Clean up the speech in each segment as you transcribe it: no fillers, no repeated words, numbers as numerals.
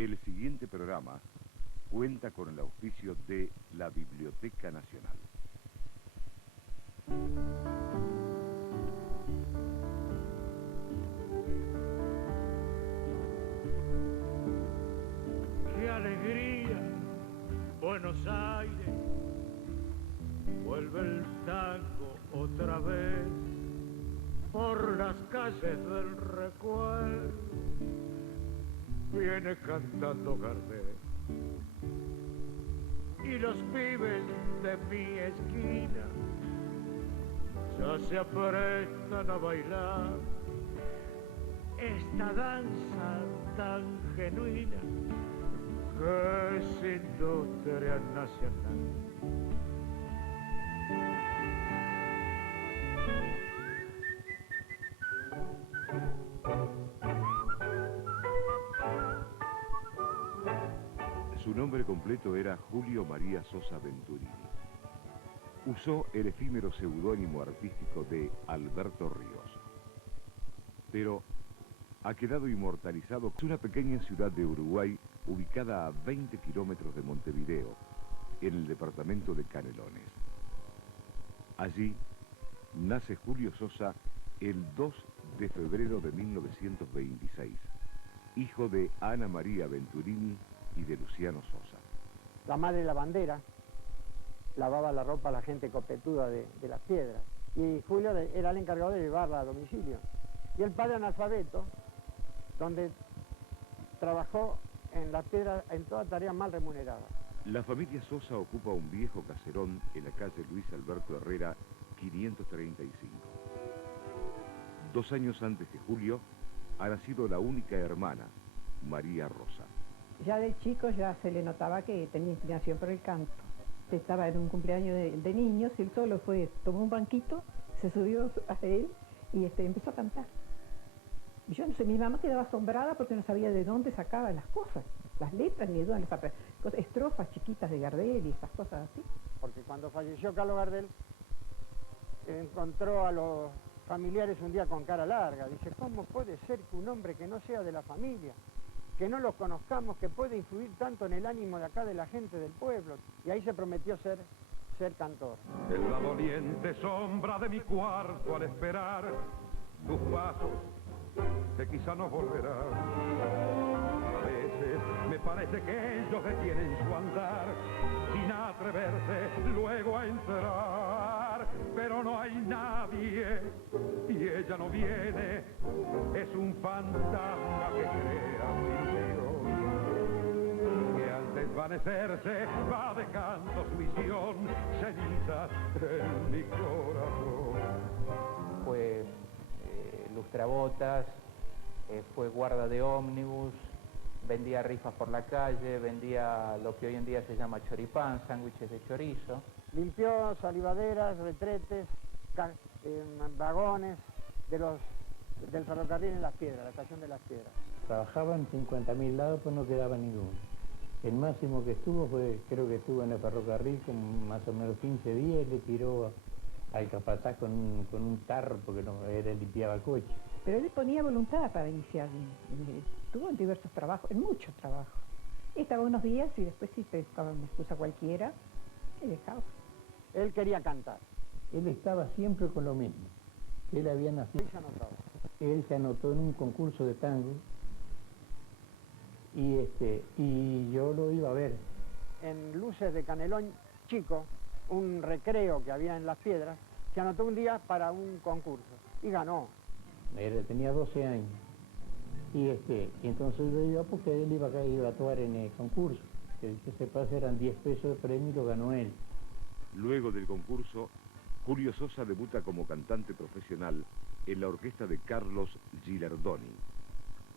El siguiente programa cuenta con el auspicio de la Biblioteca Nacional. ¡Qué alegría! Buenos Aires, vuelve el tango otra vez por las calles del recuerdo. Viene cantando Gardel y los pibes de mi esquina ya se aprestan a bailar esta danza tan genuina que es industria nacional. Su nombre completo era Julio María Sosa Venturini. Usó el efímero seudónimo artístico de Alberto Ríos. Pero ha quedado inmortalizado en una pequeña ciudad de Uruguay ubicada a 20 kilómetros de Montevideo, en el departamento de Canelones. Allí nace Julio Sosa el 2 de febrero de 1926, hijo de Ana María Venturini y de Luciano Sosa. La madre lavandera lavaba la ropa a la gente copetuda de Las Piedras y Julio era el encargado de llevarla a domicilio. Y el padre analfabeto, donde trabajó en Las Piedras en toda tarea mal remunerada. La familia Sosa ocupa un viejo caserón en la calle Luis Alberto Herrera, 535. 2 años antes que Julio, ha nacido la única hermana, María Rosa. Ya de chico ya se le notaba que tenía inclinación por el canto. Estaba en un cumpleaños de niños y él solo tomó un banquito, se subió a él y empezó a cantar. Y yo no sé, mi mamá quedaba asombrada porque no sabía de dónde sacaba las cosas, las letras ni de dónde las sacaba, estrofas chiquitas de Gardel y esas cosas así. Porque cuando falleció Carlos Gardel, encontró a los familiares un día con cara larga. Dice, ¿cómo puede ser que un hombre que no sea de la familia, que no lo conozcamos, que puede influir tanto en el ánimo de acá de la gente del pueblo? Y ahí se prometió ser cantor. En la doliente sombra de mi cuarto al esperar tus pasos, que quizá no volverán. A veces me parece que ellos detienen su andar sin atreverse luego a entrar, pero no hay nadie y ella no viene, es un fantasma que crea ilusión, que al desvanecerse va dejando su visión, cenizas en mi corazón. Fue lustrabotas, fue guarda de ómnibus, vendía rifas por la calle, vendía lo que hoy en día se llama choripán, sándwiches de chorizo. Limpió salivaderas, retretes, vagones del ferrocarril en Las Piedras, la estación de Las Piedras. Trabajaban 50.000 lados, pues no quedaba ninguno. El máximo que estuvo creo que estuvo en el ferrocarril con más o menos 15 días y le tiró al capataz con un tarro porque él limpiaba coche. Pero él ponía voluntad para iniciar, tuvo en diversos trabajos, en muchos trabajos. Estaba unos días y después si pescaba una excusa cualquiera, y dejaba. Él quería cantar. Él estaba siempre con lo mismo. Él había nacido. Él se anotó en un concurso de tango y yo lo iba a ver. En Luces de Canelón Chico, un recreo que había en Las Piedras, se anotó un día para un concurso y ganó. Tenía 12 años. Y entonces yo iba porque él iba a actuar en el concurso. Que se pasa eran 10 pesos de premio y lo ganó él. Luego del concurso, Julio Sosa debuta como cantante profesional en la orquesta de Carlos Gilardoni,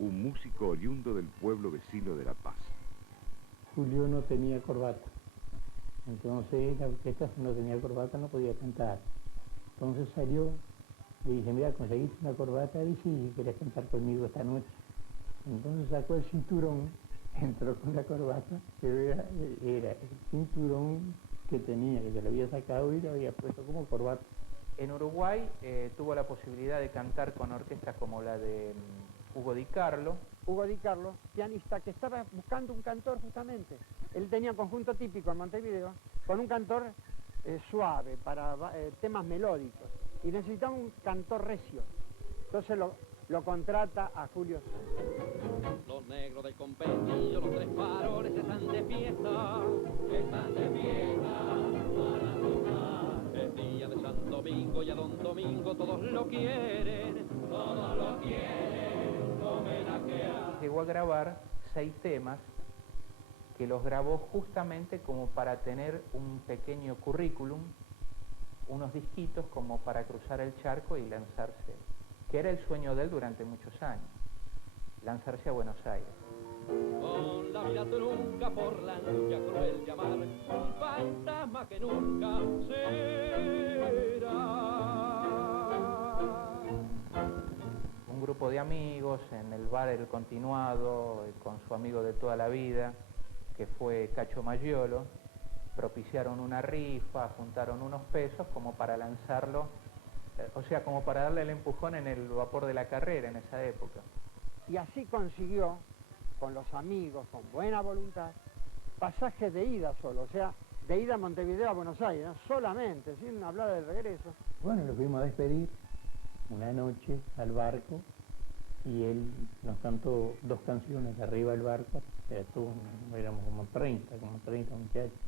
un músico oriundo del pueblo vecino de La Paz. Julio no tenía corbata. Entonces la orquesta, si no tenía corbata, no podía cantar. Entonces salió, le dije, mira, conseguiste una corbata, y sí, querías cantar conmigo esta noche. Entonces sacó el cinturón, entró con la corbata, pero era el cinturón que tenía, que se lo había sacado y lo había puesto como corbata. En Uruguay tuvo la posibilidad de cantar con orquestas como la de Hugo Di Carlo. Hugo Di Carlo, pianista, que estaba buscando un cantor justamente. Él tenía un conjunto típico en Montevideo, con un cantor suave, para temas melódicos, y necesitaba un cantor recio. Entonces lo contrata a Julio Sosa. Los negros del compendio, los tres faroles están de fiesta para tocar. Es día de San Domingo y a Don Domingo todos lo quieren homenajear. Llegó a grabar 6 temas que los grabó justamente como para tener un pequeño currículum, unos disquitos como para cruzar el charco y lanzarse, que era el sueño de él durante muchos años, lanzarse a Buenos Aires. Con la vida trunca por la lucha cruel llamar, un fantasma que nunca será. Un grupo de amigos en el bar El Continuado, con su amigo de toda la vida, que fue Cacho Maggiolo, propiciaron una rifa, juntaron unos pesos como para lanzarlo, o sea, como para darle el empujón en el vapor de la carrera en esa época. Y así consiguió, con los amigos, con buena voluntad, pasajes de ida solo, o sea, de ida a Montevideo a Buenos Aires, ¿no? Solamente, sin hablar del regreso. Bueno, lo fuimos a despedir una noche al barco y él nos cantó 2 canciones arriba del barco, éramos como 30 muchachos,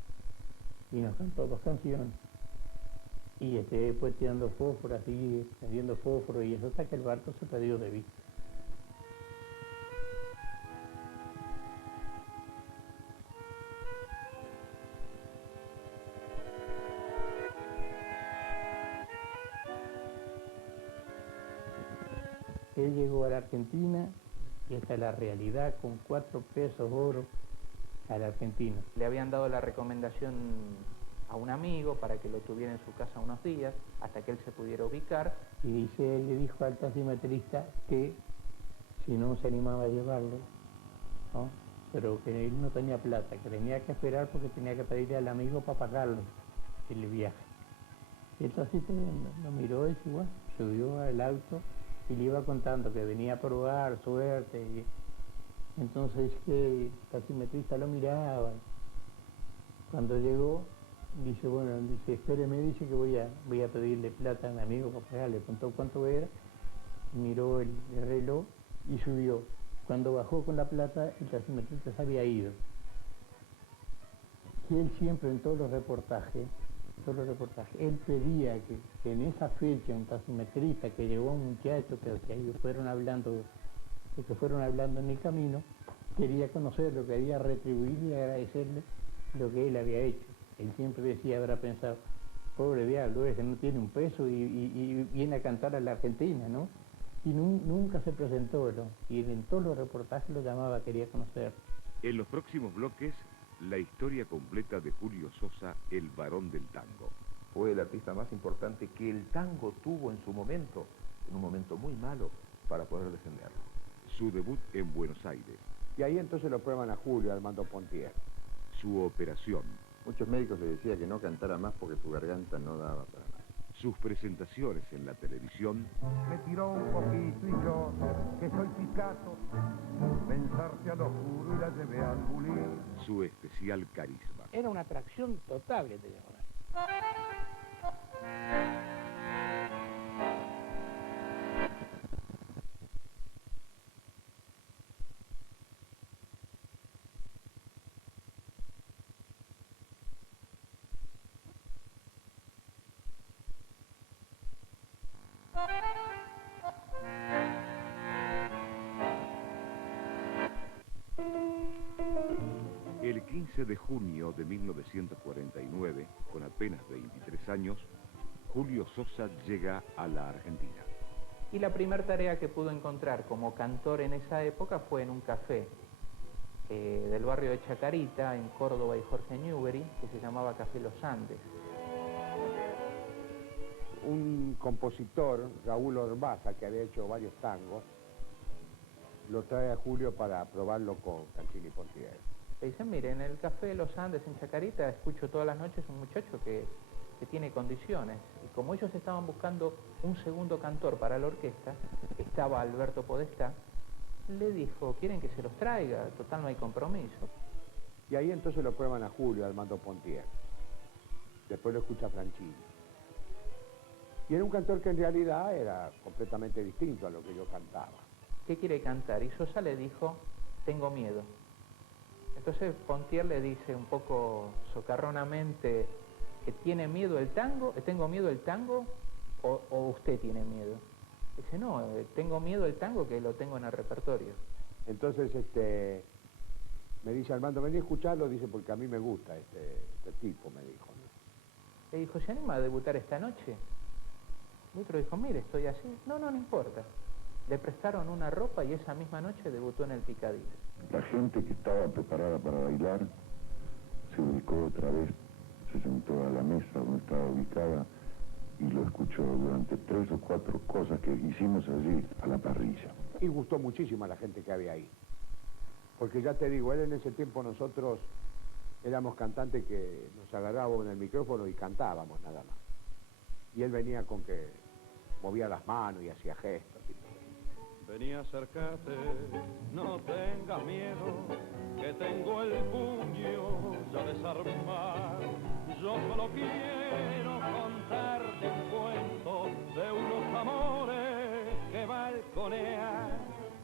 y nos cantó 2 canciones. Y después tirando fósforo, así, prendiendo fósforo, y eso hasta que el barco se perdió de vista. Él llegó a la Argentina, y esta es la realidad, con 4 pesos oro a la Argentina. Le habían dado la recomendación a un amigo para que lo tuviera en su casa unos días, hasta que él se pudiera ubicar. Y él le dijo al taximetrista que si no se animaba a llevarlo, ¿no? Pero que él no tenía plata, que tenía que esperar porque tenía que pedirle al amigo para pagarle el viaje. Y el taxista lo miró y bueno, subió al auto y le iba contando que venía a probar suerte. Y entonces que el taximetrista lo miraba. Cuando llegó, dice, bueno, dice, espéreme, dice que voy a pedirle plata a mi amigo para pagarle. Contó cuánto era, miró el reloj y subió. Cuando bajó con la plata, el taximetrista se había ido. Y él siempre en todos los reportajes, él pedía que en esa fecha un taximetrista que llevó a un muchacho que ellos fueron hablando en el camino, quería conocerlo, quería retribuirle y agradecerle lo que él había hecho. Él siempre decía, habrá pensado, pobre diablo ese, no tiene un peso y viene a cantar a la Argentina, ¿no? Y nunca se presentó, ¿no? Y en todos los reportajes lo llamaba, quería conocer. En los próximos bloques, la historia completa de Julio Sosa, el varón del tango. Fue el artista más importante que el tango tuvo en su momento, en un momento muy malo, para poder defenderlo. Su debut en Buenos Aires. Y ahí entonces lo prueban a Julio Armando Pontier. Su operación. Muchos médicos le decían que no cantara más porque su garganta no daba para más. Sus presentaciones en la televisión. Me tiró un poquito y yo, que soy Picasso, pensarte a lo juro y la llevé al bulín. Su especial carisma. Era una atracción total que tenía con él. El 15 de junio de 1949, con apenas 23 años, Julio Sosa llega a la Argentina. Y la primera tarea que pudo encontrar como cantor en esa época fue en un café del barrio de Chacarita, en Córdoba y Jorge Newbery, que se llamaba Café Los Andes. Un compositor, Raúl Orbaza, que había hecho varios tangos, lo trae a Julio para probarlo con Cancini Pontier. Le dicen, mire, en el Café Los Andes en Chacarita escucho todas las noches un muchacho que tiene condiciones. Y como ellos estaban buscando un segundo cantor para la orquesta, estaba Alberto Podestá, Le dijo, ¿quieren que se los traiga? Total, no hay compromiso. Y ahí entonces lo prueban a Julio Armando Pontier. Después lo escucha Franchini. Y era un cantor que en realidad era completamente distinto a lo que yo cantaba. ¿Qué quiere cantar? Y Sosa le dijo, tengo miedo. Entonces Pontier le dice un poco socarronamente, ¿tiene miedo del tango? ¿Tengo miedo del tango? ¿O usted tiene miedo? Dice, no, tengo miedo del tango que lo tengo en el repertorio. Entonces me dice, Armando, vení a escucharlo, dice, porque a mí me gusta este tipo, me dijo, ¿no? Le dijo, ¿se anima a debutar esta noche? El otro dijo, mire, estoy así. No importa. Le prestaron una ropa y esa misma noche debutó en el Picadilly. La gente que estaba preparada para bailar se ubicó otra vez, se sentó a la mesa donde estaba ubicada y lo escuchó durante 3 o 4 cosas que hicimos allí a la parrilla. Y gustó muchísimo a la gente que había ahí. Porque ya te digo, él en ese tiempo nosotros éramos cantantes que nos agarrábamos en el micrófono y cantábamos nada más. Y él venía con que movía las manos y hacía gestos y todo. Vení, acércate, no tengas miedo, que tengo el puño ya desarmado. Yo solo quiero contarte un cuento de unos amores que balconean.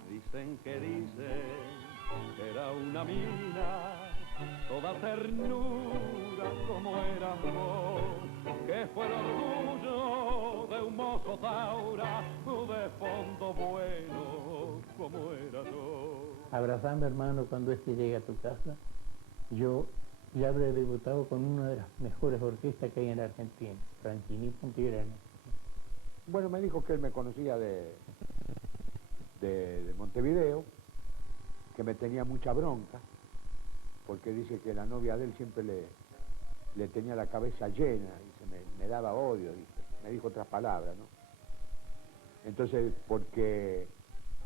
Dicen que era una mina, toda ternura como era vos, que fue el orgullo de un mozo taura, de fondo bueno como era yo. Abrazando, hermano, cuando llegue a tu casa, yo ya habré debutado con una de las mejores orquestas que hay en la Argentina, Franchini Pontier. Bueno, me dijo que él me conocía de Montevideo, que me tenía mucha bronca, porque dice que la novia de él siempre le tenía la cabeza llena, y me daba odio, dice. Me dijo otras palabras, ¿no? Entonces, porque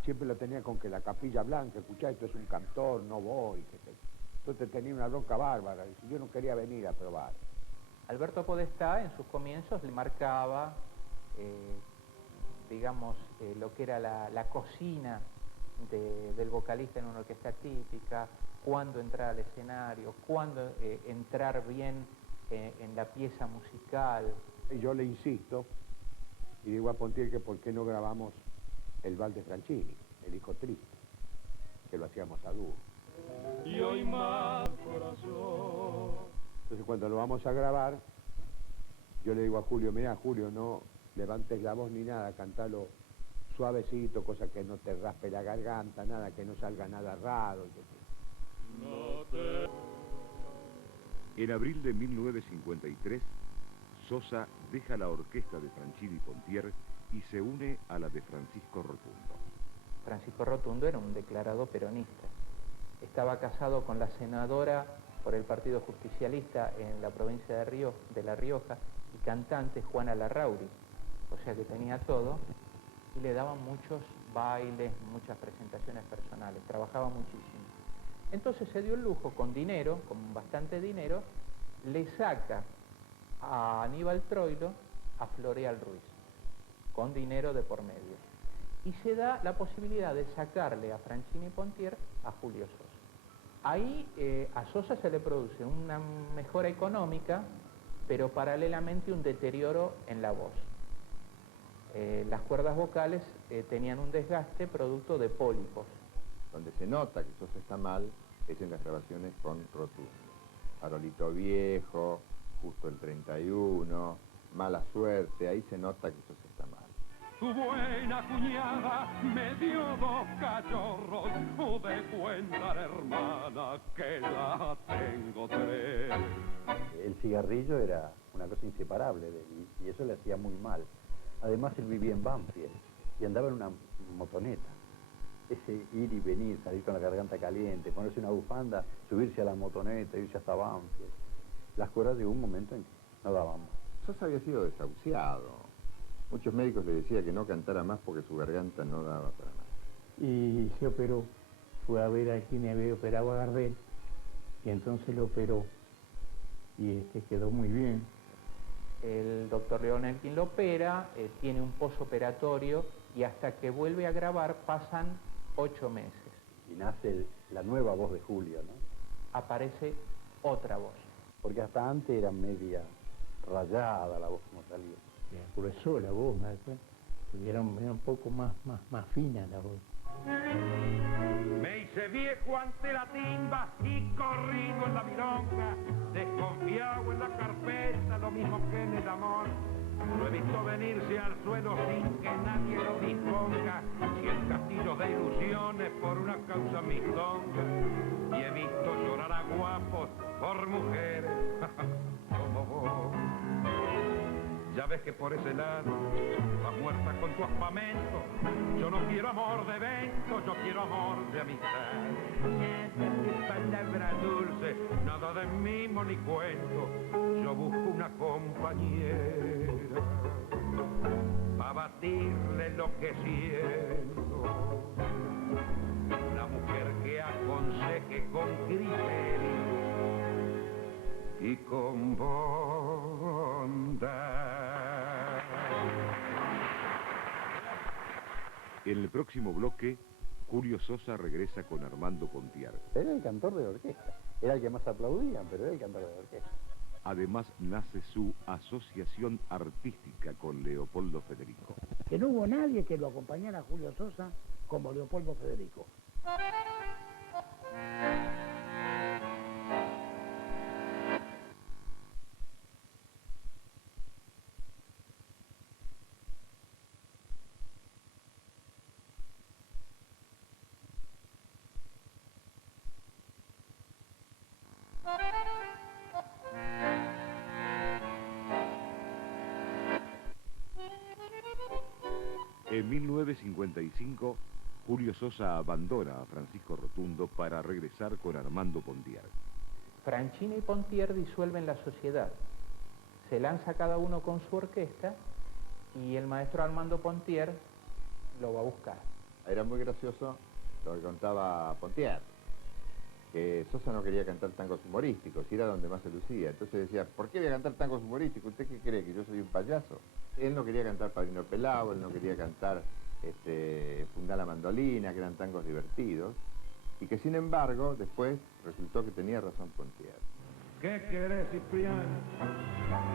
siempre lo tenía con que la Capilla Blanca, escuchá, esto es un cantor, no voy, entonces tenía una bronca bárbara, dice, yo no quería venir a probar. Alberto Podestá en sus comienzos le marcaba, digamos, lo que era la cocina del vocalista en una orquesta típica, cuándo entrar al escenario, cuándo entrar bien en la pieza musical. Y yo le insisto, y digo a Pontier que por qué no grabamos el vals de Franchini, el hijo triste, que lo hacíamos a dúo. Y hoy más corazón. Entonces cuando lo vamos a grabar, yo le digo a Julio, mira Julio, no levantes la voz ni nada, cantalo suavecito, cosa que no te raspe la garganta, nada, que no salga nada raro. En abril de 1953, Sosa deja la orquesta de Franchini Pontier y se une a la de Francisco Rotundo. Francisco Rotundo era un declarado peronista. Estaba casado con la senadora por el Partido Justicialista en la provincia de La Rioja y cantante Juana Larrauri, o sea que tenía todo, y le daban muchos bailes, muchas presentaciones personales, trabajaba muchísimo. Entonces se dio el lujo, con dinero, con bastante dinero, le saca a Aníbal Troilo a Floreal Ruiz, con dinero de por medio. Y se da la posibilidad de sacarle a Franchini Pontier a Julio Sosa. Ahí a Sosa se le produce una mejora económica, pero paralelamente un deterioro en la voz. Las cuerdas vocales tenían un desgaste producto de pólipos. Donde se nota que Sosa está mal es en las grabaciones con Rotundo. Farolito Viejo, Justo el 31, Mala Suerte, ahí se nota que Sosa está mal. Tu buena cuñada me dio 2 cachorros, de cuenta hermana que la tengo 3. El cigarrillo era una cosa inseparable de él y eso le hacía muy mal. Además él vivía en Banfield y andaba en una motoneta. Ese ir y venir, salir con la garganta caliente, ponerse una bufanda, subirse a la motoneta, irse hasta Banfield. Las cuerdas llegó un momento en que no daban más. Sosa había sido desahuciado. Muchos médicos le decían que no cantara más porque su garganta no daba para más. Y se operó, fue a ver a quien había operado a Gardel, y entonces lo operó, y quedó muy bien. El doctor Leonel quien lo opera, tiene un posoperatorio, y hasta que vuelve a grabar pasan 8 meses. Y nace la nueva voz de Julio, ¿no? Aparece otra voz. Porque hasta antes era media rayada la voz como salía. Gruesó la voz, ¿me das cuenta? Era un poco más fina la voz. Me hice viejo ante la timba y corrido en la milonga, desconfiado en la carpeta, lo mismo que en el amor. Lo he visto venirse al suelo sin que nadie lo disponga, 100 castillos de ilusiones por una causa milonga. Y he visto llorar a guapos por mujeres como vos. Ya ves que por ese lado vas muerta con tu aspamento. Yo no quiero amor de evento, yo quiero amor de amistad. Nada de palabra dulce, nada de mimo ni cuento. Yo busco una compañera para batirle lo que siento. Una mujer que aconseje con criterio y con bondad. En el próximo bloque, Julio Sosa regresa con Armando Pontier. Era el cantor de la orquesta. Era el que más aplaudían, pero era el cantor de la orquesta. Además, nace su asociación artística con Leopoldo Federico. Que no hubo nadie que lo acompañara a Julio Sosa como Leopoldo Federico. En 1955, Julio Sosa abandona a Francisco Rotundo para regresar con Armando Pontier. Franchini y Pontier disuelven la sociedad. Se lanza cada uno con su orquesta y el maestro Armando Pontier lo va a buscar. Era muy gracioso lo que contaba Pontier, que Sosa no quería cantar tangos humorísticos, y era donde más se lucía. Entonces decía, ¿por qué voy a cantar tangos humorísticos? ¿Usted qué cree, que yo soy un payaso? Él no quería cantar Padrino Pelao, él no quería cantar Fundá la mandolina, que eran tangos divertidos, y que sin embargo después resultó que tenía razón Pontier. ¿Qué querés, Cipriano?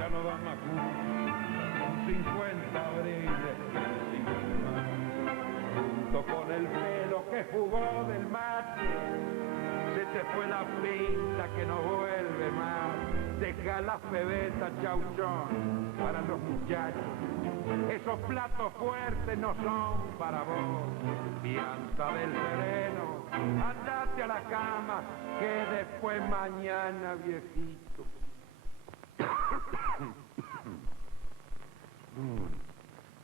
Ya no dan más con 50 abriles, junto con el pelo que jugó del mate, se te fue la pinta que no vuelve más. Deja la pebeta, chauchón, para los muchachos. Esos platos fuertes no son para vos. Pianza del sereno, andate a la cama, que después mañana, viejito.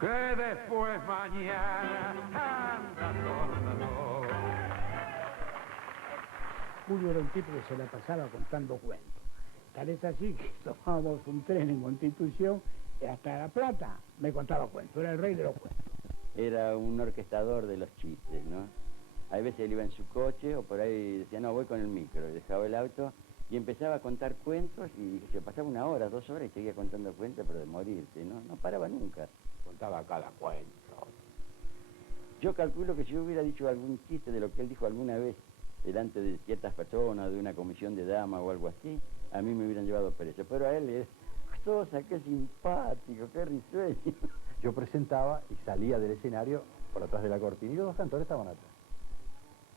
Que después mañana, anda, tornador. Julio era un tipo que se la pasaba contando cuentos. Tal es así que tomábamos un tren en Constitución y hasta La Plata me contaba cuentos, era el rey de los cuentos. Era un orquestador de los chistes, ¿no? Hay veces él iba en su coche o por ahí decía, no, voy con el micro, y dejaba el auto y empezaba a contar cuentos y se pasaba 1 hora, 2 horas y seguía contando cuentos, pero de morirse, ¿no? No paraba nunca. Contaba cada cuento. Yo calculo que si yo hubiera dicho algún chiste de lo que él dijo alguna vez delante de ciertas personas, de una comisión de damas o algo así, a mí me hubieran llevado preso. Pero a él es, Sosa, qué simpático, qué risueño. Yo presentaba y salía del escenario por atrás de la cortina y los dos cantores estaban atrás.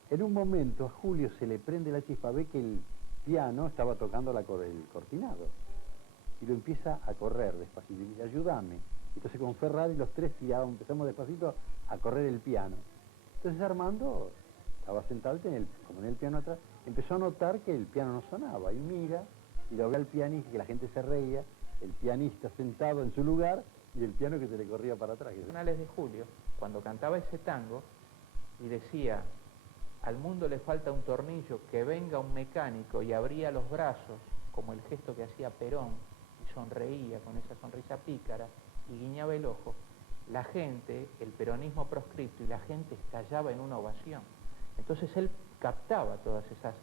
En un momento a Julio se le prende la chispa, ve que el piano estaba tocando el cortinado y lo empieza a correr despacito y dice, ayúdame. Entonces con Ferrari los tres tirábamos, empezamos despacito a correr el piano. Entonces Armando estaba sentado, como en el piano atrás, empezó a notar que el piano no sonaba y mira y lo ve al pianista, que la gente se reía, el pianista sentado en su lugar y el piano que se le corría para atrás. Finales de Julio, cuando cantaba ese tango y decía, al mundo le falta un tornillo, que venga un mecánico, y abría los brazos, como el gesto que hacía Perón, y sonreía con esa sonrisa pícara, y guiñaba el ojo, la gente, el peronismo proscripto y la gente estallaba en una ovación. Entonces él captaba todas esas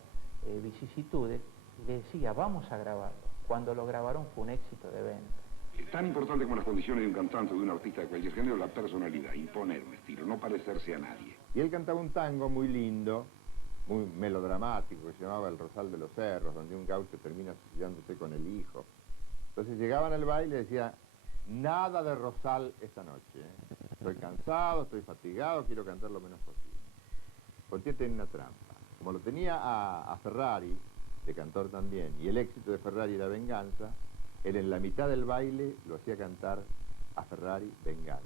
vicisitudes y le decía, vamos a grabarlo. Cuando lo grabaron fue un éxito de venta. Tan importante como las condiciones de un cantante o de un artista de cualquier género, la personalidad, imponer un estilo, no parecerse a nadie. Y él cantaba un tango muy lindo, muy melodramático, que se llamaba El Rosal de los Cerros, donde un gaucho termina suicidándose con el hijo. Entonces llegaban al baile y decía, nada de Rosal esta noche, ¿eh? Estoy cansado, estoy fatigado, quiero cantar lo menos posible. Pontier tenía una trampa. Como lo tenía a Ferrari, de cantor también, y el éxito de Ferrari era Venganza, él en la mitad del baile lo hacía cantar a Ferrari Venganza.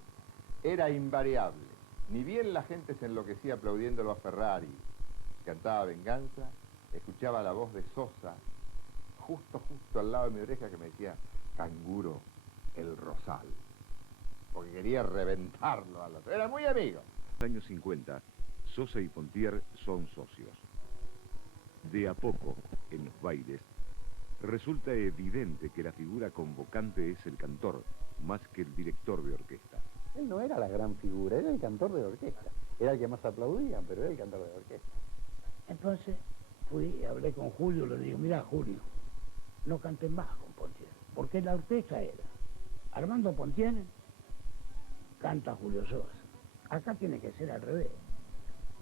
Era invariable. Ni bien la gente se enloquecía aplaudiéndolo a Ferrari, cantaba Venganza, escuchaba la voz de Sosa, justo al lado de mi oreja, que me decía, Canguro, el Rosal, porque quería reventarlo a los... Era muy amigo. En los años 50, Sosa y Pontier son socios. De a poco, en los bailes, resulta evidente que la figura convocante es el cantor, más que el director de orquesta. Él no era la gran figura, era el cantor de orquesta. Era el que más aplaudían, pero era el cantor de orquesta. Entonces fui y hablé con Julio, le digo, mira Julio, no cantes más con Pontier, porque la orquesta era Armando Pontier, canta Julio Sosa. Acá tiene que ser al revés.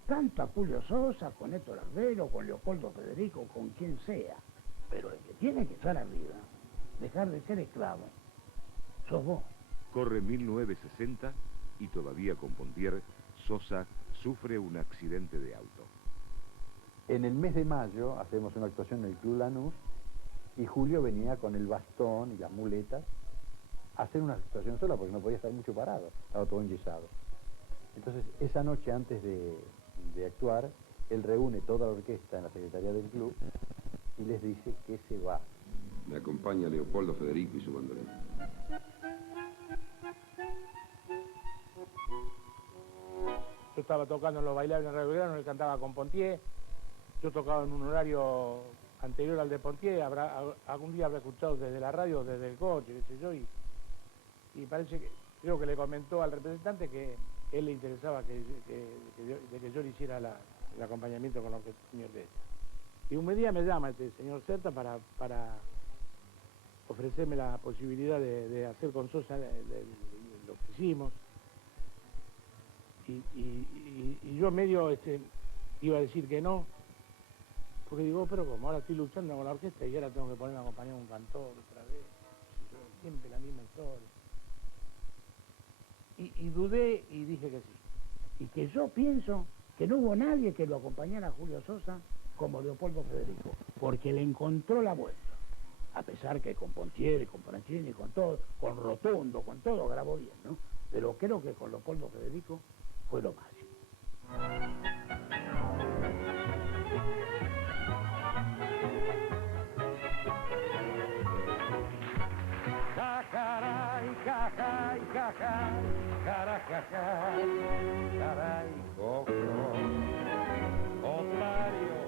Canta Julio Sosa con Héctor Arbelo, con Leopoldo Federico, con quien sea. Pero el que tiene que estar arriba, dejar de ser esclavo, sos vos. Corre 1960 y todavía con Pontier, Sosa sufre un accidente de auto. En el mes de mayo hacemos una actuación en el Club Lanús y Julio venía con el bastón y las muletas a hacer una actuación sola porque no podía estar mucho parado, estaba todo enyesado. Entonces, esa noche antes de actuar, él reúne toda la orquesta en la secretaría del club y les dice que se va. Me acompaña Leopoldo Federico y su bandoneón. Yo estaba tocando en los bailables en Radio Belgrano, él cantaba con Pontier. Yo tocaba en un horario anterior al de Pontier, algún día habrá escuchado desde la radio, desde el coche, qué sé yo, y parece que, creo que le comentó al representante que él le interesaba que yo le hiciera el acompañamiento con la orquesta. Y un día me llama este señor Certa para ofrecerme la posibilidad de hacer con Sosa lo que hicimos. Y yo medio iba a decir que no, porque digo, pero como ahora estoy luchando con la orquesta y ahora tengo que ponerme a acompañar a un cantor otra vez, siempre la misma historia. Y dudé y dije que sí. Y que yo pienso que no hubo nadie que lo acompañara a Julio Sosa como Leopoldo Federico, porque le encontró la vuelta. A pesar que con Pontier, con Franchini, con todo, con Rotundo, con todo grabó bien, ¿no? Pero creo que con Leopoldo Federico fue lo máximo. Cacaray, cacay, cacay, caracacay, caray, coco, otario,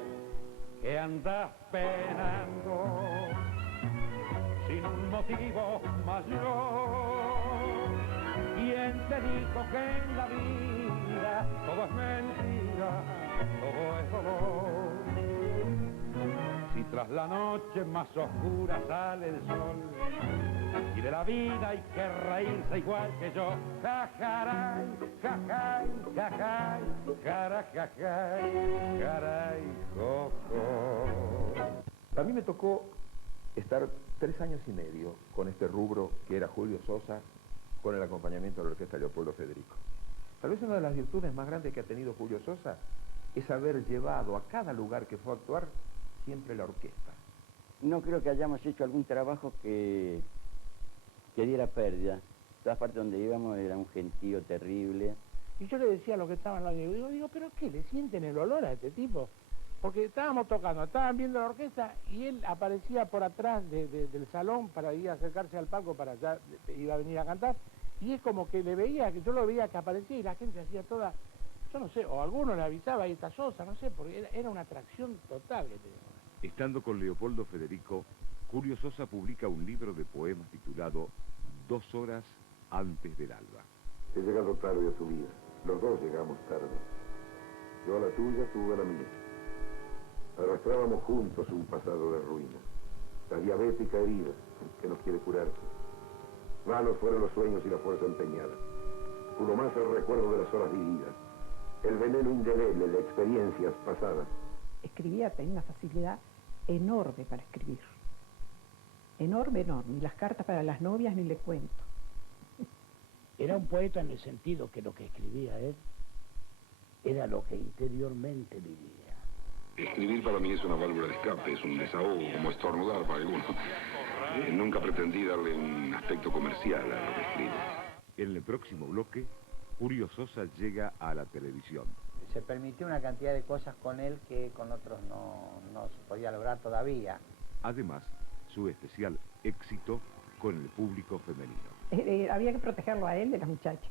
que andas penando sin un motivo mayor. ¿Quién te dijo que en la vida todo es mentira, todo es dolor? Si tras la noche más oscura sale el sol y de la vida hay que reírse igual que yo, jajaray, jajay, jajay, carajajay, caray, coco. A mí me tocó estar 3 años y medio con este rubro que era Julio Sosa, con el acompañamiento de la orquesta Leopoldo Federico. Tal vez una de las virtudes más grandes que ha tenido Julio Sosa es haber llevado a cada lugar que fue a actuar siempre la orquesta. No creo que hayamos hecho algún trabajo que diera pérdida. Todas partes donde íbamos era un gentío terrible. Y yo le decía a los que estaban al lado, digo, ¿pero qué? ¿Le sienten el olor a este tipo? Porque estábamos tocando, estaban viendo la orquesta y él aparecía por atrás del salón para ir a acercarse al palco, para allá iba a venir a cantar, y es como que le veía, que yo lo veía que aparecía y la gente hacía toda, yo no sé, o alguno le avisaba, ahí está Sosa, no sé, porque era una atracción total que teníamos. Estando con Leopoldo Federico, Julio Sosa publica un libro de poemas titulado 2 horas antes del alba. He llegado tarde a su vida, los dos llegamos tarde. Yo a la tuya, tú a la mía. Arrastrábamos juntos un pasado de ruina, la diabética herida que nos quiere curarse. Vanos fueron los sueños y la fuerza empeñada. Pudo más el recuerdo de las horas vividas. el veneno indeleble de experiencias pasadas. Escribía, tenía una facilidad enorme para escribir. Enorme, enorme. Y las cartas para las novias ni le cuento. Era un poeta en el sentido que lo que escribía él era lo que interiormente vivía. Escribir para mí es una válvula de escape, es un desahogo, como estornudar para algunos. Nunca pretendí darle un aspecto comercial a lo que escribo. En el próximo bloque, Julio Sosa llega a la televisión. Se permitió una cantidad de cosas con él que con otros no se podía lograr todavía. Además, su especial éxito con el público femenino. Había que protegerlo a él de las muchachas.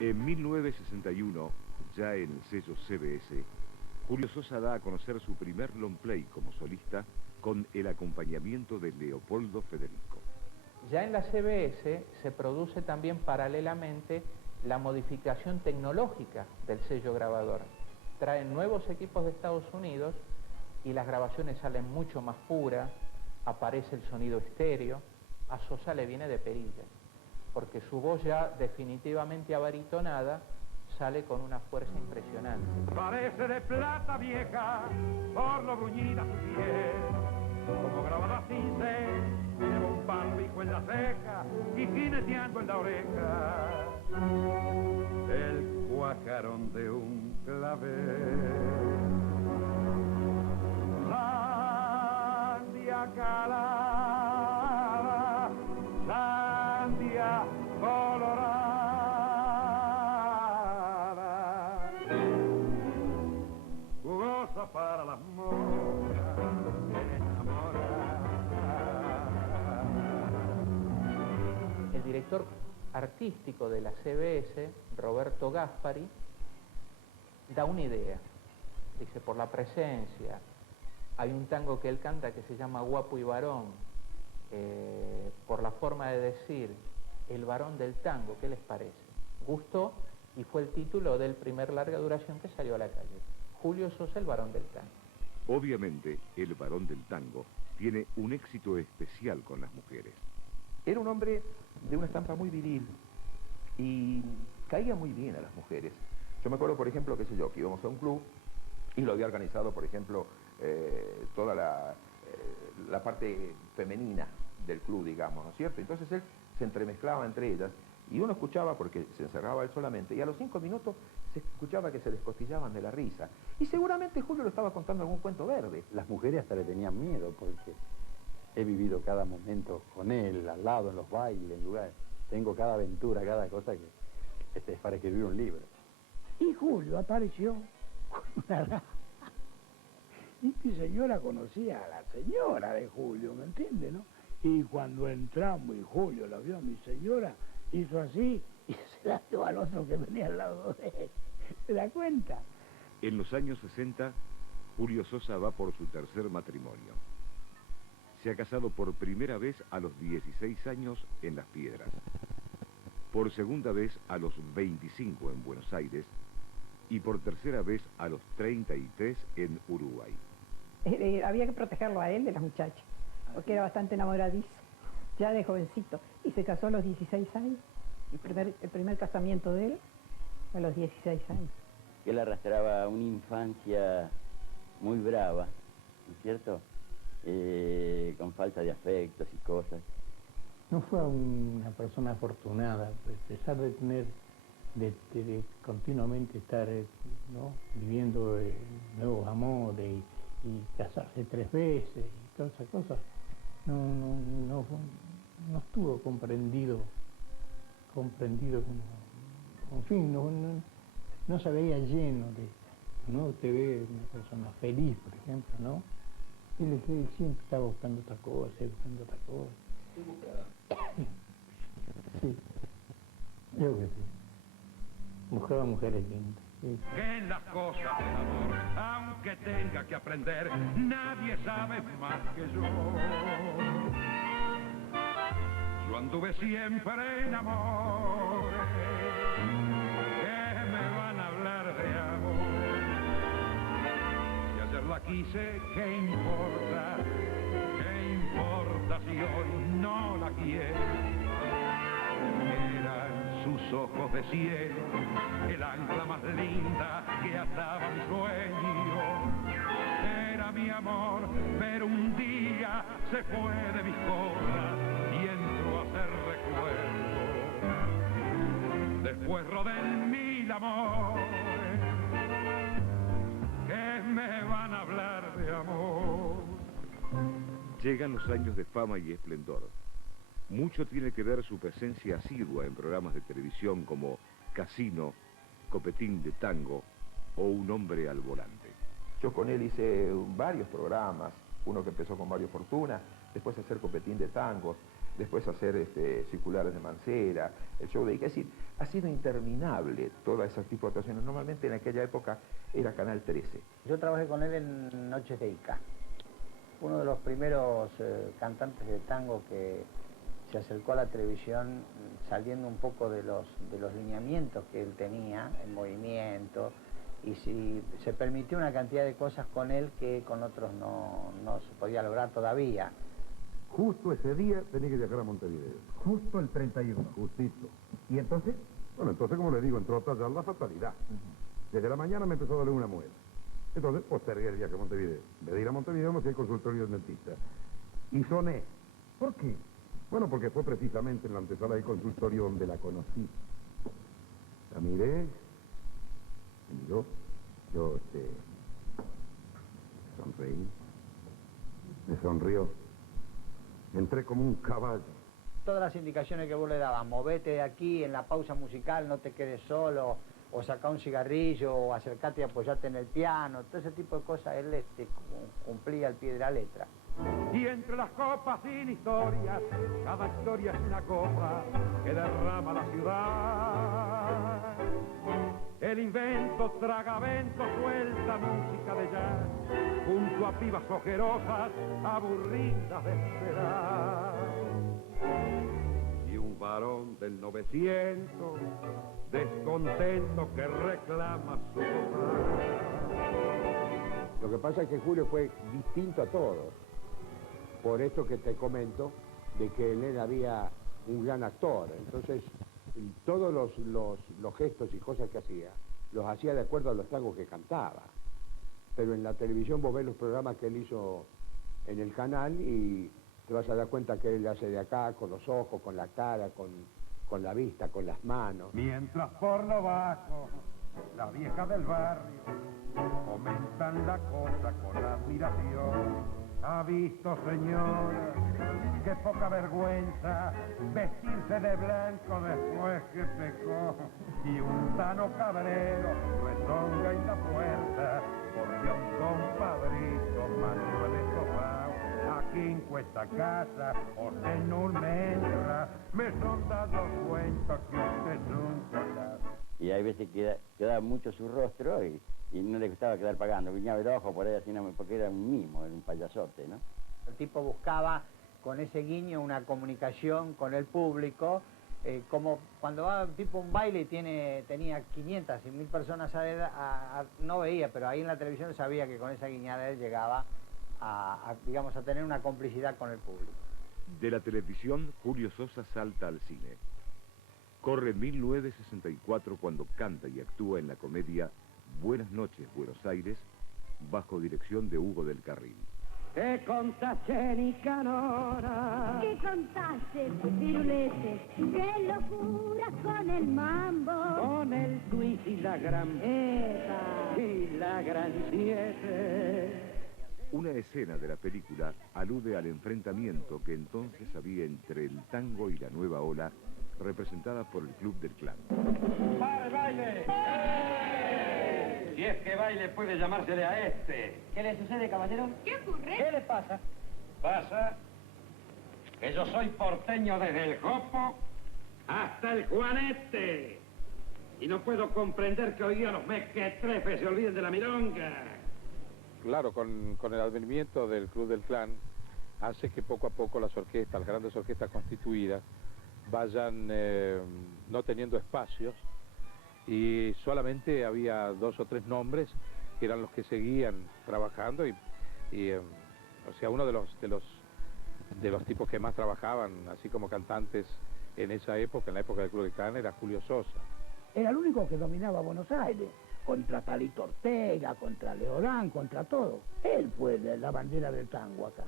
En 1961, ya en el sello CBS, Julio Sosa da a conocer su primer long play como solista con el acompañamiento de Leopoldo Federico. Ya en la CBS se produce también paralelamente la modificación tecnológica del sello grabador. Traen nuevos equipos de Estados Unidos y las grabaciones salen mucho más puras, aparece el sonido estéreo. A Sosa le viene de perilla, porque su voz ya definitivamente abaritonada sale con una fuerza impresionante. Parece de plata vieja, por lo bruñida su piel, como grabada sin ser, lleva un palbico en la ceja y jineteando en la oreja, el cuajarón de un clavel. Sandia calada, sandia colorada, jugosa para las moras enamoradas. El director artístico de la CBS, Roberto Gaspari, da una idea. Dice, por la presencia, hay un tango que él canta que se llama Guapo y Varón, por la forma de decir, el varón del tango, ¿qué les parece? Gustó y fue el título del primer larga duración que salió a la calle. Julio Sosa, el varón del tango. Obviamente, el varón del tango tiene un éxito especial con las mujeres. Era un hombre de una estampa muy viril y caía muy bien a las mujeres. Yo me acuerdo, por ejemplo, qué sé yo, que íbamos a un club y lo había organizado, por ejemplo, toda la parte femenina del club, digamos, ¿no es cierto? Entonces él se entremezclaba entre ellas y uno escuchaba, porque se encerraba él solamente, y a los 5 minutos se escuchaba que se descostillaban de la risa. Y seguramente Julio lo estaba contando algún cuento verde. Las mujeres hasta le tenían miedo porque he vivido cada momento con él, al lado, en los bailes, en lugares. Tengo cada aventura, cada cosa que es para escribir un libro. Y Julio apareció con una raja. Y mi señora conocía a la señora de Julio, ¿me entiende, no? Y cuando entramos y Julio la vio a mi señora, hizo así y se la dio al otro que venía al lado de él. ¿Se da cuenta? En los años 60, Julio Sosa va por su tercer matrimonio. Se ha casado por primera vez a los 16 años en Las Piedras, por segunda vez a los 25 en Buenos Aires y por tercera vez a los 33 en Uruguay. Había que protegerlo a él de las muchachas, porque era bastante enamoradizo, ya de jovencito, y se casó a los 16 años. El primer casamiento de él a los 16 años. Él arrastraba una infancia muy brava, ¿no es cierto? Con falta de afectos y cosas. No fue una persona afortunada, a pesar de tener, de continuamente estar, ¿no?, viviendo nuevos amores y casarse 3 veces y todas esas cosas. No estuvo comprendido como, en fin, no se veía lleno de, ¿no? Usted ve una persona feliz, por ejemplo, ¿no? Él siempre estaba buscando otra cosa, buscando otra cosa. Sí, yo que sí. Buscaba mujeres lindas. Sí. Que en las cosas del amor, aunque tenga que aprender, nadie sabe más que yo. Yo anduve siempre en amores que me van a hablar de amor. Si ayer la quise, ¿qué importa? ¿Qué importa si hoy no la quiero? Eran sus ojos de cielo, el ancla más linda que ataba mi sueño. Era mi amor, pero un día se fue de mis cosas y entró a ser recuerdo. Después rodé en mil amores que me van a hablar de amor. Llegan los años de fama y esplendor. Mucho tiene que ver su presencia asidua en programas de televisión como Casino, Copetín de Tango o Un hombre al volante. Yo con él hice varios programas, uno que empezó con Mario Fortuna, después hacer Copetín de Tangos, después hacer Circulares de Mancera, el show de Ica. Es decir, ha sido interminable toda ese tipo de actuaciones. Normalmente en aquella época era Canal 13. Yo trabajé con él en Noches de Ica. Uno de los primeros cantantes de tango que se acercó a la televisión saliendo un poco de los lineamientos que él tenía, el movimiento, y si se permitió una cantidad de cosas con él que con otros no se podía lograr todavía. Justo ese día tenía que viajar a Montevideo. Justo el 31. Justito. ¿Y entonces? Bueno, entonces, como le digo, entró a tallar la fatalidad. Desde la mañana me empezó a doler una muela. Entonces postergué el viaje a Montevideo. En vez de ir a Montevideo me fui al consultorio del dentista. Y soné. ¿Por qué? Bueno, porque fue precisamente en la antesala del consultorio donde la conocí. La miré, me miró, yo sonreí, me sonrió. Entré como un caballo. Todas las indicaciones que vos le dabas, movete de aquí en la pausa musical, no te quedes solo, o saca un cigarrillo, o acercate y apoyate en el piano, todo ese tipo de cosas, él cumplía al pie de la letra. Y entre las copas sin historias, cada historia es una copa que derrama la ciudad. El invento tragavento suelta música de jazz, junto a pibas ojerosas, aburridas de esperar. Y un varón del 900, descontento que reclama su hogar. Lo que pasa es que Julio fue distinto a todos. Por esto que te comento, de que él había un gran actor. Entonces, todos los gestos y cosas que hacía, los hacía de acuerdo a los tangos que cantaba. Pero en la televisión vos ves los programas que él hizo en el canal y te vas a dar cuenta que él hace de acá, con los ojos, con la cara, con la vista, con las manos. Mientras por lo bajo, las viejas del barrio comentan la cosa con admiración. Ha visto, señora, qué poca vergüenza vestirse de blanco después que pecó. Y un tano cabrero rezonga en la puerta porque a un compadrito Manuel Estofao aquí en Cuesta Casa o en Urmentra me son dados cuenta que usted nunca la... Y hay veces que quedaba mucho su rostro y no le gustaba quedar pagando, guiñaba el ojo por ahí así, no, porque era un mimo, era un payasote, ¿no? El tipo buscaba con ese guiño una comunicación con el público, como cuando va tipo a un baile y tenía 500 y 1000 personas no veía, pero ahí en la televisión sabía que con esa guiñada él llegaba digamos, a tener una complicidad con el público. De la televisión, Julio Sosa salta al cine. Corre 1964 cuando canta y actúa en la comedia Buenas noches, Buenos Aires, bajo dirección de Hugo del Carril. ¿Qué contaste, Nicanora? ¿Qué contaste, pirulete? ¿Qué locura con el mambo? Con el twist y la gran ¡Epa! y la gran 7. Una escena de la película alude al enfrentamiento que entonces había entre el tango y la nueva ola, representada por el Club del Clan. ¡Para el baile! Si es que baile puede llamársele a este. ¿Qué le sucede, caballero? ¿Qué ocurre? ¿Qué le pasa? Pasa que yo soy porteño desde el Jopo hasta el Juanete. Y no puedo comprender que hoy día los mequetrefes se olviden de la milonga. Claro, con el advenimiento del Club del Clan, hace que poco a poco las orquestas, las grandes orquestas constituidas, vayan no teniendo espacios, y solamente había 2 o 3 nombres que eran los que seguían trabajando, o sea, uno de los tipos que más trabajaban, así como cantantes en esa época, en la época del Club del Clan, era Julio Sosa. Era el único que dominaba Buenos Aires, contra Talito Ortega, contra Leodán, contra todo. Él fue la bandera del tango acá.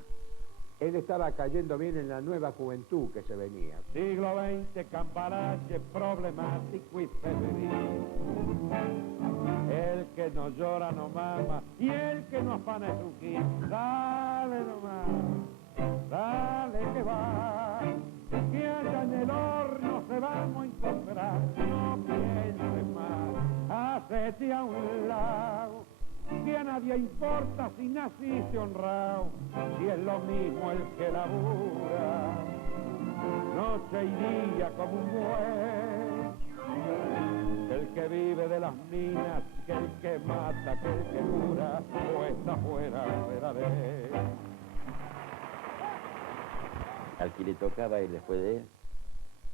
Él estaba cayendo bien en la nueva juventud que se venía. Siglo XX, cambalache, problemático y febril. El que no llora no mama y el que no afana es un hit. Dale nomás, dale que va, que allá en el horno se vamos a encontrar. No pienses más, hacete a un lado, que a nadie importa si naciste honrado, si es lo mismo el que labura, noche y día como un buey, el que vive de las minas, que el que mata, que el que cura, o está fuera de él. Al que le tocaba ir después de él,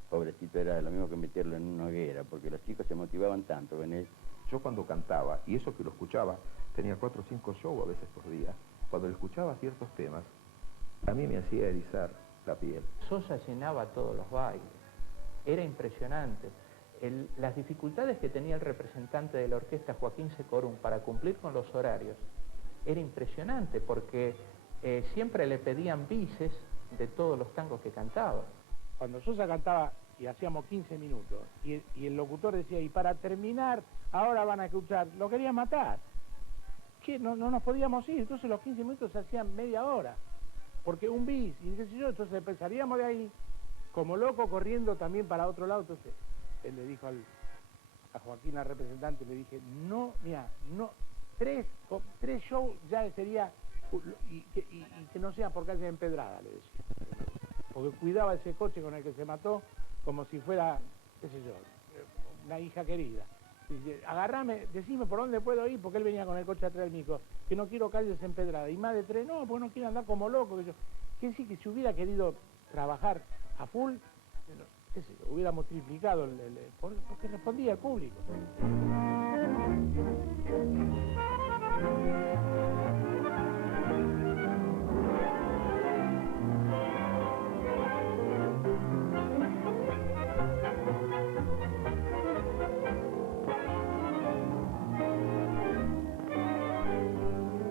pobrecito, era lo mismo que meterlo en una hoguera, porque los chicos se motivaban tanto con él. Yo cuando cantaba, y eso que lo escuchaba, tenía 4 o 5 shows a veces por día, cuando le escuchaba ciertos temas, a mí me hacía erizar la piel. Sosa llenaba todos los bailes, era impresionante. Las dificultades que tenía el representante de la orquesta, Joaquín Secorum, para cumplir con los horarios, era impresionante, porque siempre le pedían bises de todos los tangos que cantaba. Cuando Sosa cantaba y hacíamos 15 minutos, y el locutor decía, y para terminar, ahora van a escuchar, lo querían matar. Que no nos podíamos ir, entonces los 15 minutos se hacían media hora, porque un bis, y qué sé yo, entonces empezaríamos de ahí, como loco, corriendo también para otro lado. Entonces él le dijo a Joaquín, al representante, le dije, no, mira, no, 3 shows ya sería, y que no sea por calle empedrada, le decía, porque cuidaba ese coche con el que se mató como si fuera, qué sé yo, una hija querida. Dice, agarrame, decime por dónde puedo ir, porque él venía con el coche atrás del micro, que no quiero calles empedradas, y más de 3, no, porque no quiero andar como loco, que decir que si hubiera querido trabajar a full, qué sé yo, hubiéramos triplicado porque respondía al público.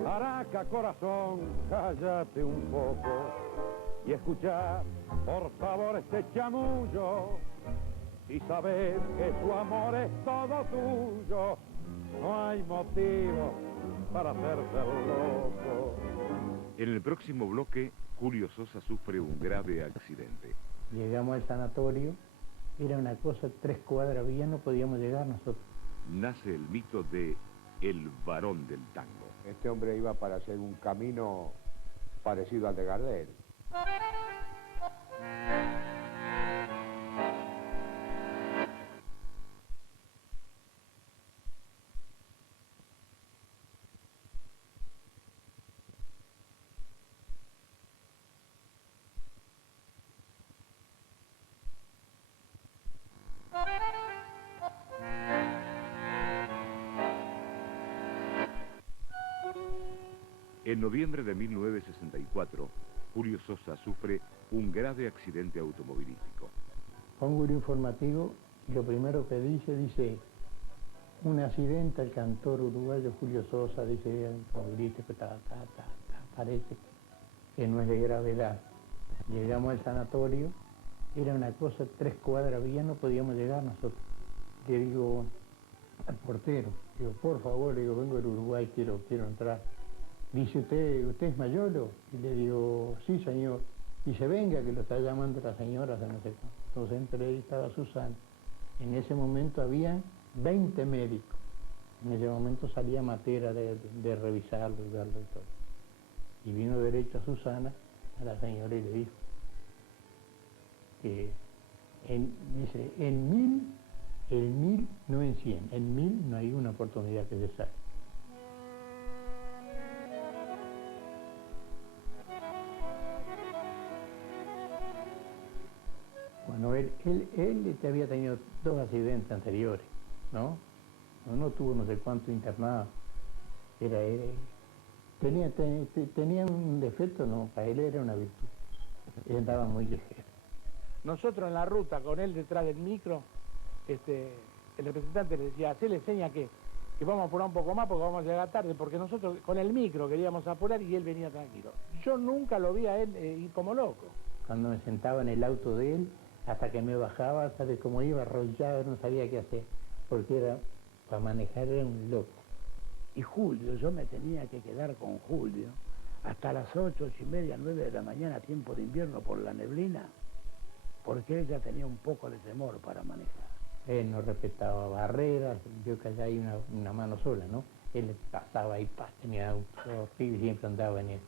Araca, corazón, cállate un poco y escucha, por favor, este chamullo. Si sabes que tu amor es todo tuyo, no hay motivo para hacerse loco. En el próximo bloque, Julio Sosa sufre un grave accidente. Llegamos al sanatorio, era una cosa, 3 cuadras vía, no podíamos llegar nosotros. Nace el mito de el varón del tango. Este hombre iba para hacer un camino parecido al de Gardel. En noviembre de 1964, Julio Sosa sufre un grave accidente automovilístico. Pongo el informativo y lo primero que dice, un accidente al cantor uruguayo Julio Sosa, dice el automovilístico, parece que no es de gravedad. Llegamos al sanatorio, era una cosa, 3 cuadras vía, no podíamos llegar nosotros. Le digo al portero, digo, por favor, le digo, vengo del Uruguay, quiero entrar. Dice, ¿usted es Mayolo? Y le digo, sí, señor. Dice, venga, que lo está llamando la señora, de no sé cuánto. Entonces entré y estaba Susana. En ese momento había 20 médicos. En ese momento salía Matera de revisarlo y verlo y todo. Y vino derecho a Susana, a la señora, y le dijo que, dice, en El 1000 no en 100, en 1000 no hay una oportunidad que se salve. Bueno, él había tenido 2 accidentes anteriores, ¿no? Uno tuvo no sé cuánto internado. Tenía un defecto, no, para él era una virtud. Él andaba muy ligero. Nosotros en la ruta, con él detrás del micro, el representante le decía, se le enseña que vamos a apurar un poco más porque vamos a llegar tarde, porque nosotros con el micro queríamos apurar y él venía tranquilo. Yo nunca lo vi a él ir como loco. Cuando me sentaba en el auto de él, hasta que me bajaba, ¿sabes cómo iba? Arrollado, no sabía qué hacer, porque para manejar era un loco. Y Julio, yo me tenía que quedar con Julio hasta las 8, 8:30, 9 de la mañana, tiempo de invierno por la neblina, porque él ya tenía un poco de temor para manejar. Él no respetaba barreras, yo que allá hay una mano sola, ¿no? Él pasaba ahí, tenía auto horrible y siempre andaba en él.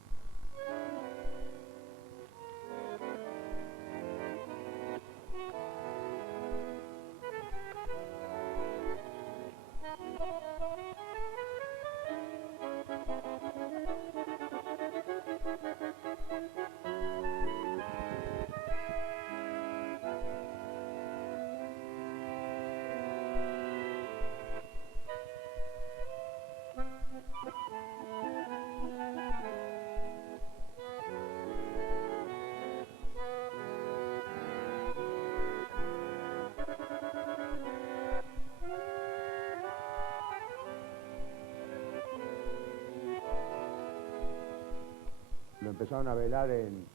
Lo empezaron a velar en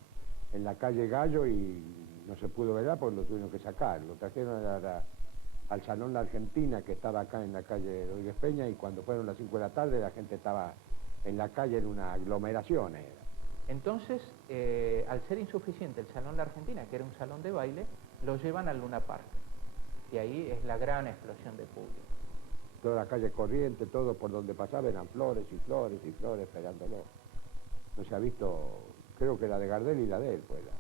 la calle Gallo y no se pudo velar porque lo tuvieron que sacar. Lo trajeron al Salón La Argentina, que estaba acá en la calle Rodríguez Peña, y cuando fueron las 5 de la tarde la gente estaba en la calle en una aglomeración. Entonces, al ser insuficiente el Salón La Argentina, que era un salón de baile, lo llevan al Luna Park. Y ahí es la gran explosión de público. Toda la calle Corriente, todo por donde pasaba eran flores y flores y flores esperándolo. No se ha visto, creo que la de Gardel y la de él fue la...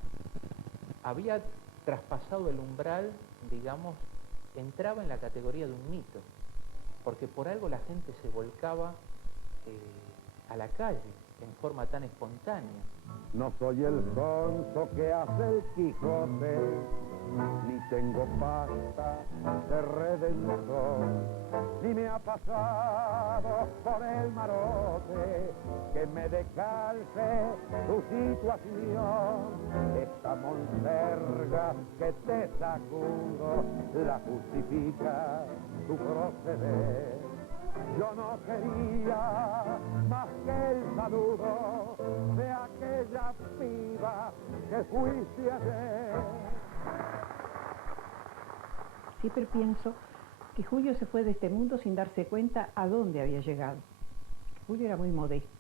Había traspasado el umbral, digamos, entraba en la categoría de un mito, porque por algo la gente se volcaba a la calle en forma tan espontánea. No soy el sonso que hace el Quijote, ni tengo pasta de redentor, ni me ha pasado por el marote que me decalce tu situación. Esta monserga que te sacudo la justifica tu proceder. Yo no quería más que el saludo de aquella piba que fuiste ayer. Siempre pienso que Julio se fue de este mundo sin darse cuenta a dónde había llegado. Julio era muy modesto,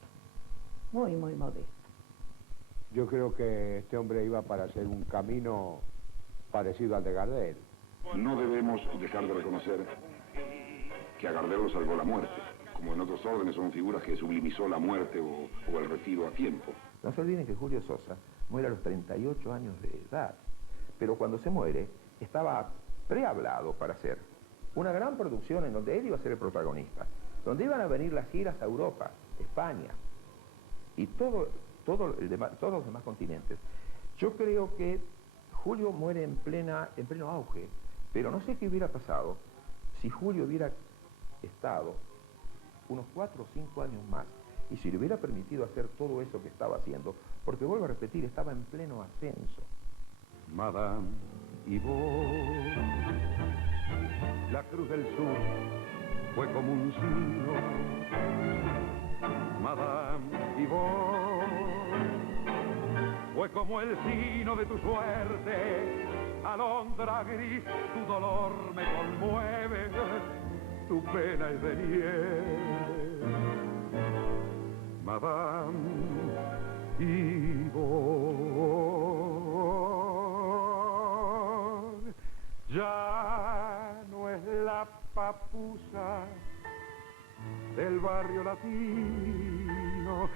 muy modesto. Yo creo que este hombre iba para hacer un camino parecido al de Gardel. No debemos dejar de reconocer que a Gardel lo salvó la muerte. Como en otros órdenes son figuras que sublimizó la muerte o el retiro a tiempo. No se olviden que Julio Sosa muere a los 38 años de edad, pero cuando se muere estaba prehablado para hacer una gran producción en donde él iba a ser el protagonista, donde iban a venir las giras a Europa, España y todos los demás continentes. Yo creo que Julio muere en pleno auge, pero no sé qué hubiera pasado si Julio hubiera estado unos 4 o 5 años más y si le hubiera permitido hacer todo eso que estaba haciendo, porque vuelvo a repetir, estaba en pleno ascenso. Madame Yvonne, la Cruz del Sur fue como un signo. Madame Yvonne fue como el signo de tu suerte. Alondra gris, tu dolor me conmueve, tu pena es de nieve. Madame Yvonne, ya no es la papusa del barrio latino,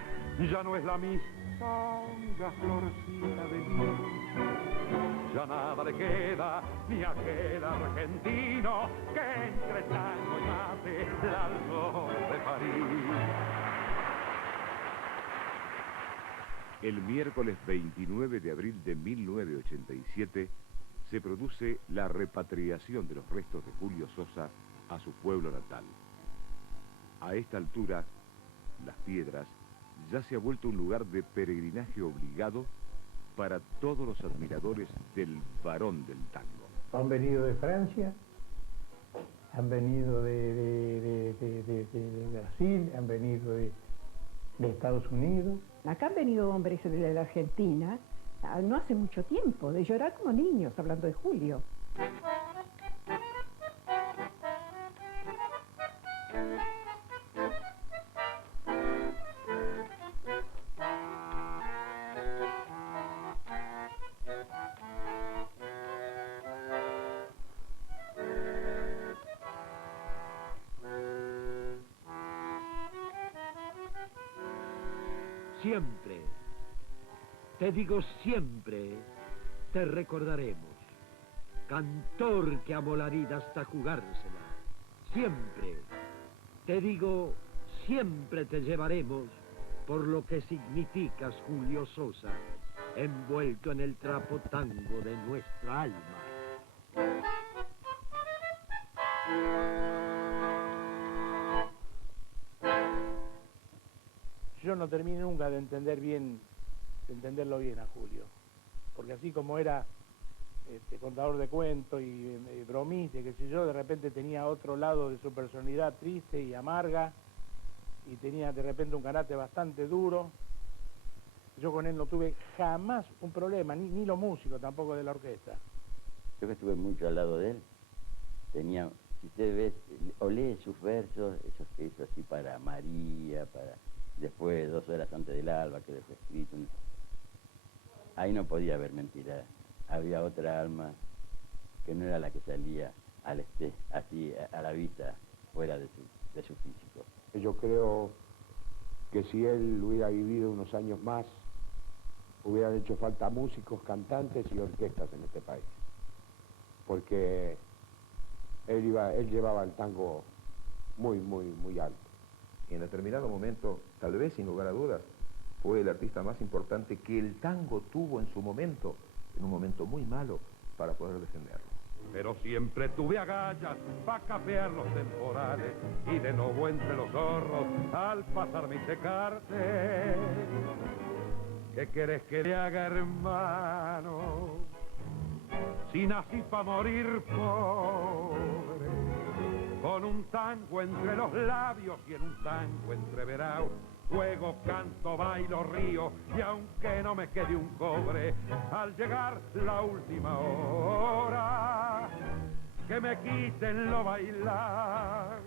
ya no es la mistonga florcita de miel. Ya nada le queda ni a aquel argentino que entre tango y mate la alzó de París. El miércoles 29 de abril de 1987 se produce la repatriación de los restos de Julio Sosa a su pueblo natal. A esta altura, Las Piedras ya se ha vuelto un lugar de peregrinaje obligado para todos los admiradores del varón del tango. Han venido de Francia, han venido de Brasil, han venido de Estados Unidos. Acá han venido hombres de la Argentina, no hace mucho tiempo, de llorar como niños, hablando de Julio. Siempre, te digo siempre, te recordaremos. Cantor que amó la vida hasta jugársela. Siempre, te digo, siempre te llevaremos por lo que significas, Julio Sosa, envuelto en el trapo tango de nuestra alma. Yo no terminé nunca de entenderlo bien a Julio, porque así como era contador de cuentos y bromista, qué sé yo, de repente tenía otro lado de su personalidad triste y amarga, y tenía de repente un carácter bastante duro. Yo con él no tuve jamás un problema, ni los músicos tampoco de la orquesta. Yo que estuve mucho al lado de él, tenía, si usted ve o lee sus versos, esos que hizo así para María, para... Después, 2 horas antes del alba, que dejó escrito. Ahí no podía haber mentira. Había otra alma que no era la que salía así a la vista, fuera de su físico. Yo creo que si él hubiera vivido unos años más, hubieran hecho falta músicos, cantantes y orquestas en este país. Porque él llevaba el tango muy alto. Y en determinado momento, tal vez sin lugar a dudas, fue el artista más importante que el tango tuvo en su momento, en un momento muy malo, para poder defenderlo. Pero siempre tuve agallas para capear los temporales y de nuevo entre los zorros al pasarme y secarte. ¿Qué querés que le haga, hermano? Si nací pa' morir pobre, con un tango entre los labios y en un tango entreverado, juego, canto, bailo, río, y aunque no me quede un cobre, al llegar la última hora, que me quiten lo bailar.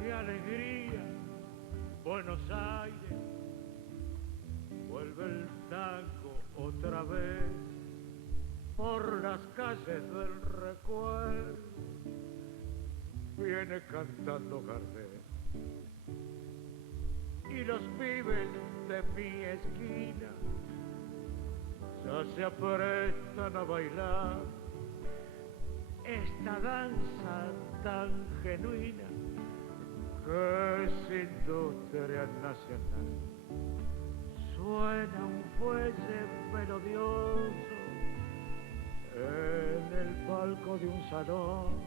¡Qué alegría! Buenos Aires, vuelve el tango otra vez por las calles del recuerdo, viene cantando Gardel y los pibes de mi esquina ya se aprestan a bailar esta danza tan genuina que es industria nacional. Suena un fuelle melodioso en el palco de un salón